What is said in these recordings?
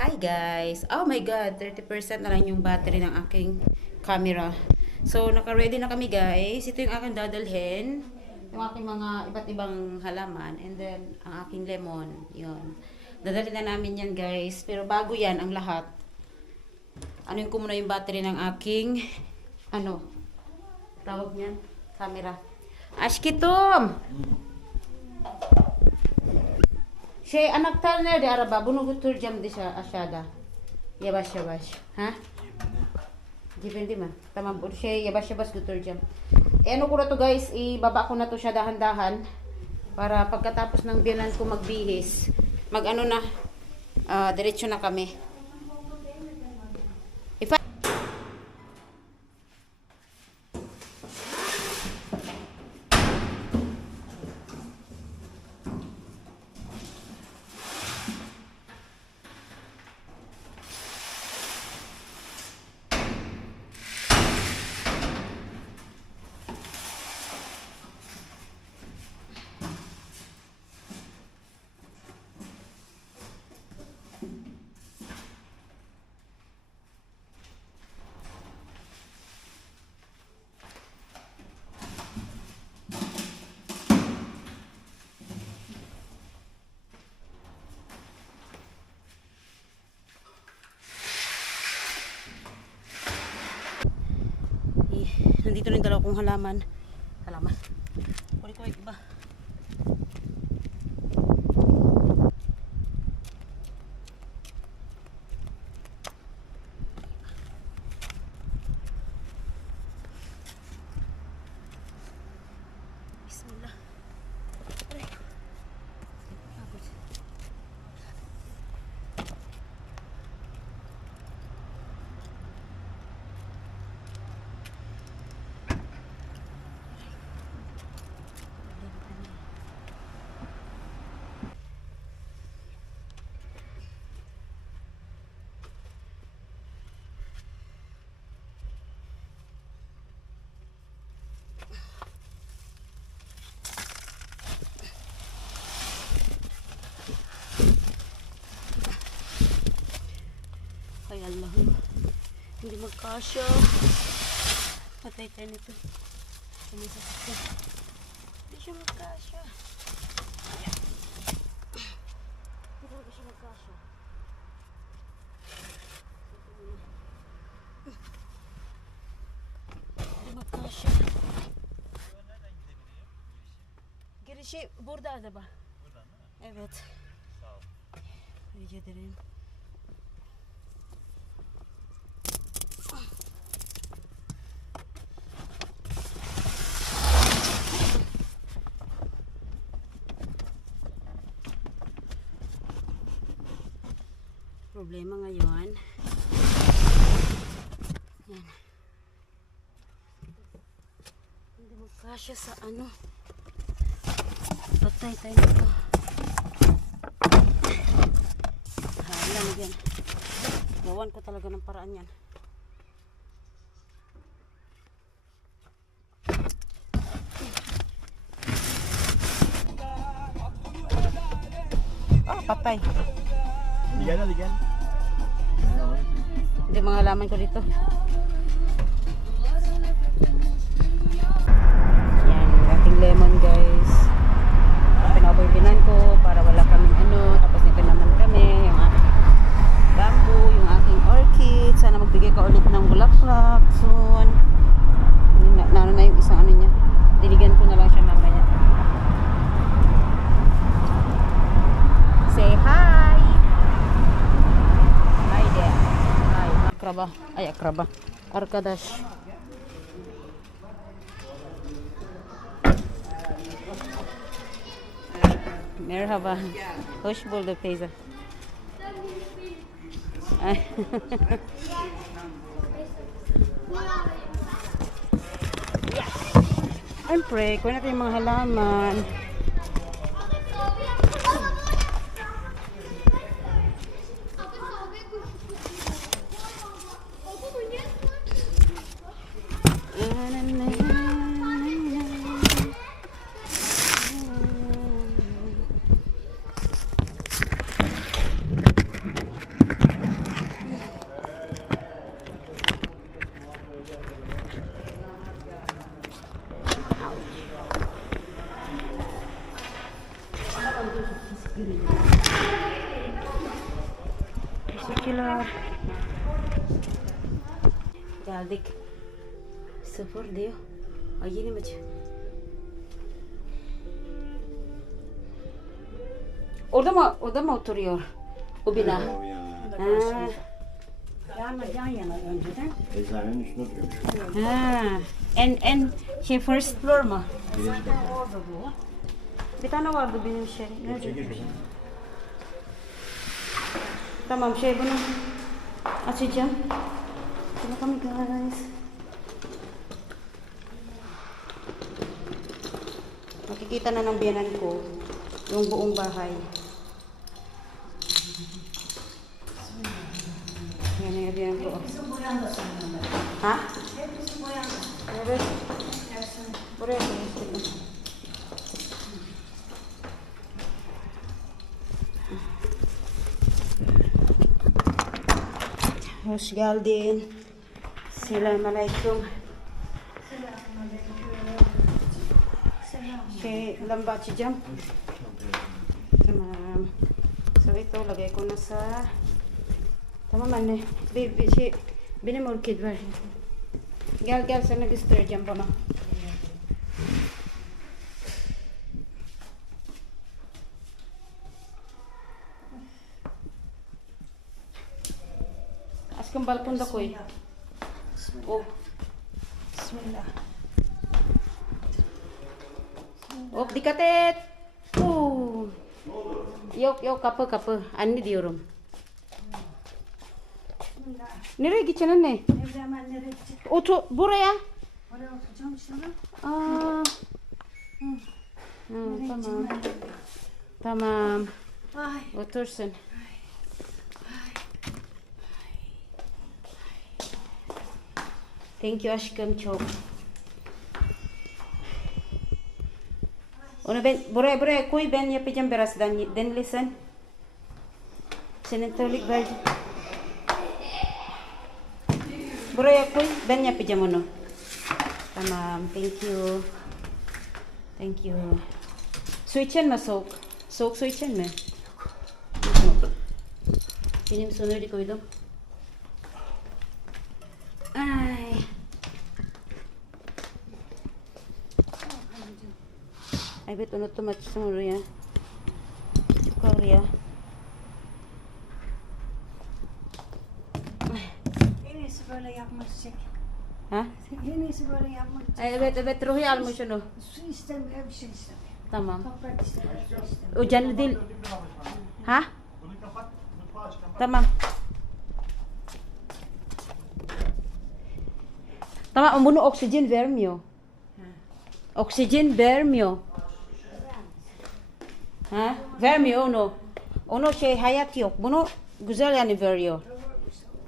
Hi guys! Oh my god, 30% na lang yung battery ng aking camera. So, naka-ready na kami guys. Ito yung aking dadalhin. Yung aking mga iba't ibang halaman. And then, ang aking lemon. Yun. Dadalhin na namin yan guys. Pero bago yan, ang lahat. Ano ko muna yung battery ng aking, tawag niyan? Camera. Ashkitom! Şey anahtar nerede araba? Bunu götüreceğim dışarı aşağıda. Yavaş yavaş. Ha? Depende ma. Tamam bu şey yavaş yavaş götüreceğim. Ano ko na to guys, ibaba ko na to siya dahan-dahan para pagkatapos ng biyanan ko magbihis, diretso na kami. Nandito na yung dalawa kong halaman. Kulit ko iba. Bismillah. Aray. Pagod. Ay Allah, hindi magkasya. Patay tayo nito. Hindi sasakyan. Hindi siya magkasya. Hindi siya magkasya. Hindi magkasya. Girişi burada acaba? Burada mı? Evet. Sağ ol. Rica ederim. Problema ngayon. Yan. Hindi magkasya sa ano. Patay tayo nito. Hala na yan. Gawan ko talaga ng paraan yan. Patay. Ligan. Hindi mga halaman ko dito. Yan, ating lemon guys. Pinaboybinan ko para wala kaming tapos nito naman kami, yung aking bamboo, yung aking orchid. Sana magbigay ka ulit ng bulaklak soon. Naano na yung isang niya. Diligan ko na lang siya mamaya. Say hi! Hi there. Hi. Akraba. Arkadaş. Merhaba. Hoş bulduk teyze. Siyempre, kuha natin yung mga halaman. Thank you, Lord. Geldik. Sıfır diyor. Ay yeni mi? Orada mı oturuyor? O bina. Ha. Ama yan yana önceden. Eczanenin üstüne oturuyormuş. Ha. En şey first floor mu? Birinci kat. Orada bu. Bir tane vardı benim şey. Nerede? Çekil kızım. Tamam bunu açacağım. Kami guys. Makikita na ng biyanan ko yung buong bahay. Yan yung biyanan ko. Ha? Evet. Buraya koyuyorsun. Hoş geldin. Selamünaleyküm. Lamba açacağım. Tamam. So ito, lagay ko na sa... Tamam anne. Benim orchid var. Gel sana göstereceğim bana. Askın balkonda koy. Oh. Bismillah. Hop dikkat et. Yok kapı. Anne diyorum. Nereye gideceksin anne? Evde hemen nereye gidecek? Buraya. Oraya oturacağım işte. Aa. Tamam. Tamam. Ay. Otursun. Thank you aşkım çok. Onu ben buraya koy, ben yapacağım birazdan. Dinlesin. Senin terlik ver. Buraya koy, ben yapacağım onu. Tamam, thank you. Thank you. Su içen mi soğuk? Soğuk su içen mi? Benim su nerede koydum? Ay. Evet unuttum açtım oraya. Çık oraya. En iyisi böyle yapmak için. Ha? En iyisi böyle yapmak için. Evet Ruhi almış onu. Su istemiyor, bir şey istemiyor. Tamam. Toprak istemiyor, su istemiyor. O canlı değil. Ha? Bunu kapat. Mutfağı aç kapat. Tamam. Tamam ama bunu oksijen vermiyor. Oksijen vermiyor. Ha? Vermiyor onu. Onu hayat yok. Bunu güzel yani veriyor.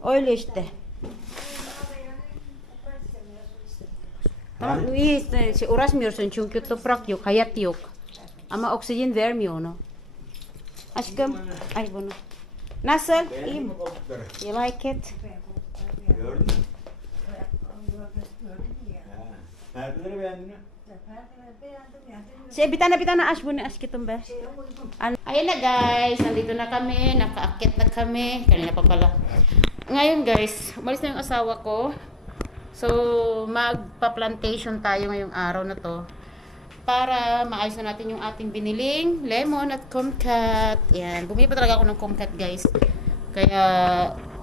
Öyle işte. Tamam iyi uğraşmıyorsun çünkü toprak yok, hayat yok. Ama oksijen vermiyor onu. Aşkım, ay bunu. Nasıl? İyi mi? You like it? Gördün mü? Perdeleri beğendin mi? Beğendim ya. Bir tane ash bunu, ash kitong be. Ayun na guys, nandito na kami, nakaakit na kami. Kanina pa pala. Ngayon guys, umalis na yung asawa ko. So, magpa-plantation tayo ngayong araw na to. Para maayos na natin yung ating biniling lemon at kumquat. Yan, bumili pa talaga ako ng kumquat guys. Kaya,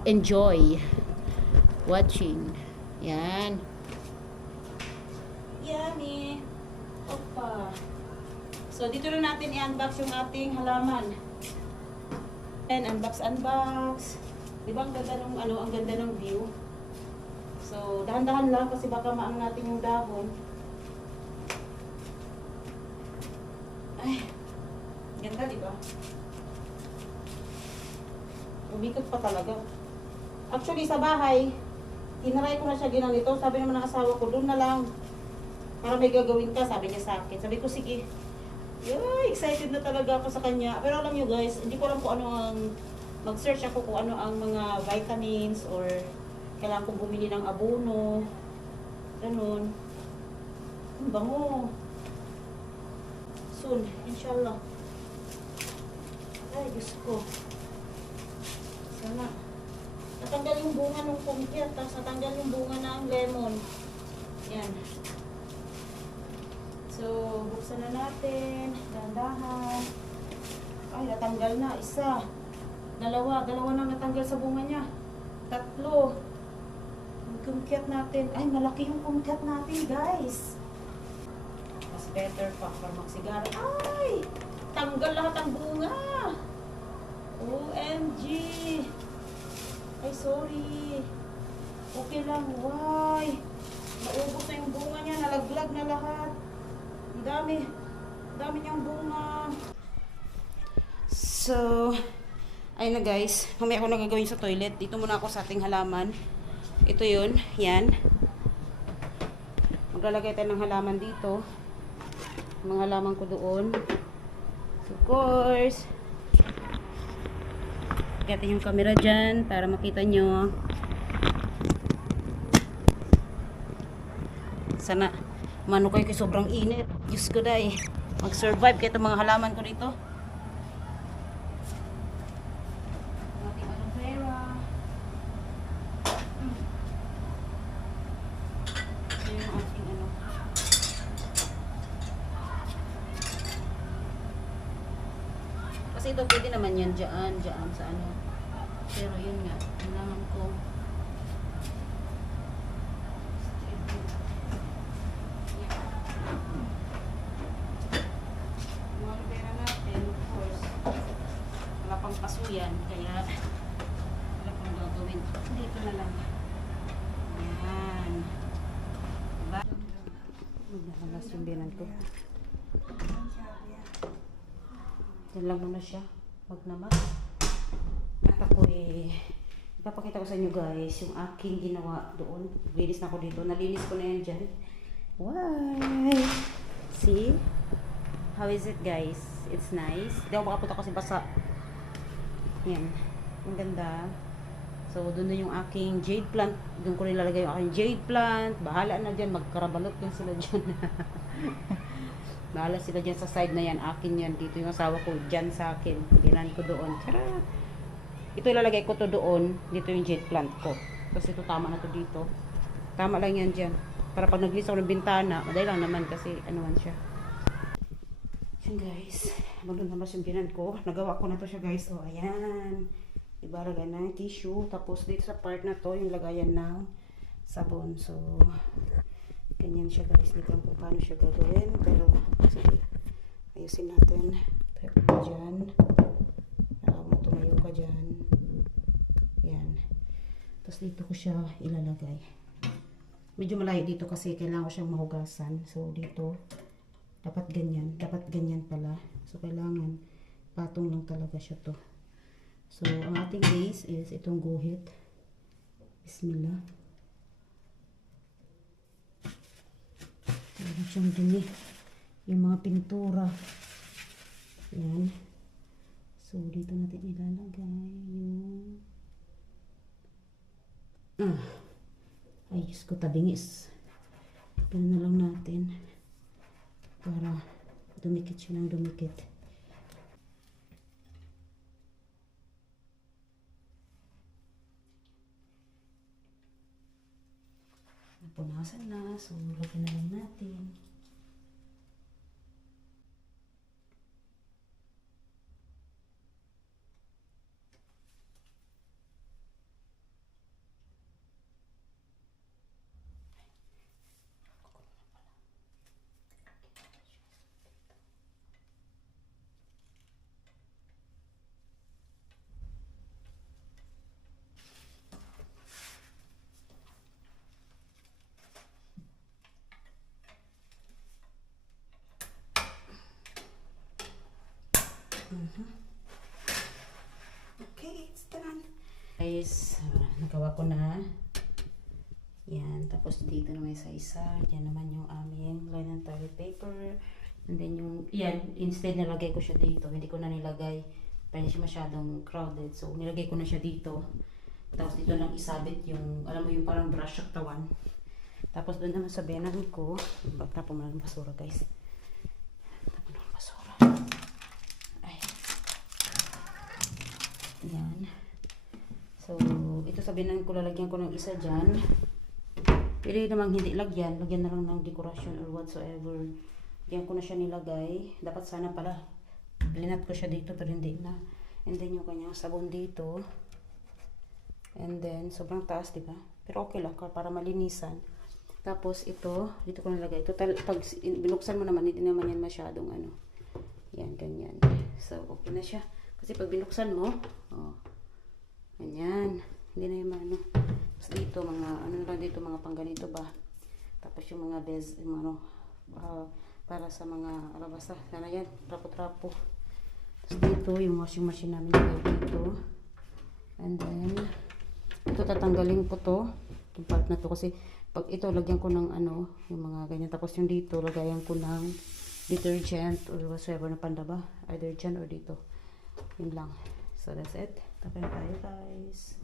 enjoy watching. Yan. Yummy. Opa. So, dito na natin i-unbox yung ating halaman. And unbox. Di ba ang ganda ng, ang ganda ng view? So, dahan-dahan lang kasi baka maano natin yung dahon. Ay, ganda di ba? Umikot pa talaga. Actually, sa bahay, tinaray ko na siya ginanito. Sabi naman ng asawa ko, doon na lang. Para may gagawin ka, sabi niya sa akin. Sabi ko, sige. Yay, excited na talaga ako sa kanya. Pero alam nyo guys, hindi ko alam kung ano ang... Mag-search ako kung ano ang mga vitamins or kailangan kong bumili ng abono. Ganun. Ang bango. Soon, inshallah. Ay, Diyos ko. Sana. Natanggal yung bunga ng kumquat, tapos natanggal yung bunga ng lemon. Yan. So, buksan na natin. Dahan-dahan. Ay, natanggal na. Isa. Dalawa na natanggal sa bunga niya. 3. Yung kumquat natin. Ay, malaki yung kumquat natin, guys. Mas better pa para magsigara. Ay! Tanggal lahat ang bunga. OMG! Ay, sorry. Okay lang. Why? Naubos na yung bunga niya. Nalaglag na lahat. Ang dami. Ang dami niyang bunga. So, ayun na guys. Mamaya ako nagagawin sa toilet. Dito muna ako sa ating halaman. Ito yun. Yan. Maglalagay tayo ng halaman dito. Mga halaman ko doon. So, of course. Natin yung camera dyan para makita nyo. Sana mano kayo kay sobrang init. Diyos ko day. Mag-survive kayo itong mga halaman ko dito. Ating aloe vera. Ito yung ating ano. Kasi ito pwede naman yan dyan sa ano. Pero yun nga, kailangan ko yung aloe vera natin, of course, wala pang paso yan, kaya wala pang gagawin. Dito na lang. Yan. Diba? Magnahalas yung binan ko. Yan lang muna siya. Wag naman. At ako ipapakita ko sa inyo guys yung aking ginawa doon. Linis na ako dito. Nalinis ko na yan dyan. Why? See? How is it guys? It's nice. Hindi ako makapunta kasi basa. Yan. Ang ganda. So, doon na yung aking jade plant. Doon ko nilalagay yung aking jade plant. Bahala na dyan. Magkarabalot din sila dyan. Bahala sila dyan sa side na yan. Akin yan. Dito yung asawa ko. Dyan sa akin. Binan ko doon. Tara! Ito ilalagay ko to doon. Dito yung jade plant ko. Kasi ito tama na to dito. Tama lang yan dyan. Para pag naglis ako ng bintana, madali lang naman kasi ano man siya. Yan guys. Maganda naman yung binan ko. Nagawa ko na to siya guys. O ayan. Diba lagay na yung tissue. Tapos dito sa part na to, yung lagayan ng sabon. So, ganyan siya guys. Hindi ko alam kung paano siya gagawin. Pero, sige. Ayusin natin. Tayo ko dyan. Tumayo ka dyan. Yan. Tapos dito ko siya ilalagay. Medyo malayo dito kasi kailangan ko siyang mahugasan. So, dito. Dapat ganyan. Dapat ganyan pala. So, kailangan patong lang talaga siya to. So, ang ating base is itong guhit. Bismillah. Meron siyang dumi. Yung mga pintura. Yan. So, dito natin ilalagay yung ay, Diyos ko, tabingis. Ganun na lang natin para dumikit siya ng dumikit. Napunasan na. So, lagyan na lang natin. Okay, it's done. Guys, nagawa ko na. Yan, tapos dito naman sa isa. Diyan naman yung aming linen toilet paper. And then yung, yan, instead nilagay ko siya dito. Hindi ko na nilagay. Para hindi siya masyadong crowded. So, nilagay ko na siya dito. Tapos dito lang isabit yung, alam mo yung parang brush of tawan. Tapos doon naman sa benan ko, tapon mo na ng basura guys. Tapon mo ng basura. Ay. Yan. So, ito sa sabihin ko lalagyan ko ng isa dyan. Pwede namang hindi lagyan na lang ng decoration or whatsoever. Diyan ko na siya nilagay. Dapat sana pala linat ko siya dito pero hindi na. And then yung kanyang sabon dito. And then sobrang taas, di ba? Pero okay lang para malinisan. Tapos ito, dito ko nalagay. Total, pag binuksan mo naman, hindi naman yan masyadong ano. Yan, ganyan. So, okay na siya. Kasi pag binuksan mo, oh, ganyan. Hindi na yung ano. Tapos dito, mga, ano lang dito, mga pangganito ba. Tapos yung mga yung ano, para sa mga, ano basta, sana yan, trapo-trapo. Tapos dito, yung washing machine namin dito. And then, ito tatanggalin ko to. Yung part na to kasi pag ito lagyan ko ng ano, yung mga ganyan. Tapos yung dito lagayan ko ng detergent or whatever na pandaba. Either dyan or dito. Yun lang. So that's it. Tapos tayo guys.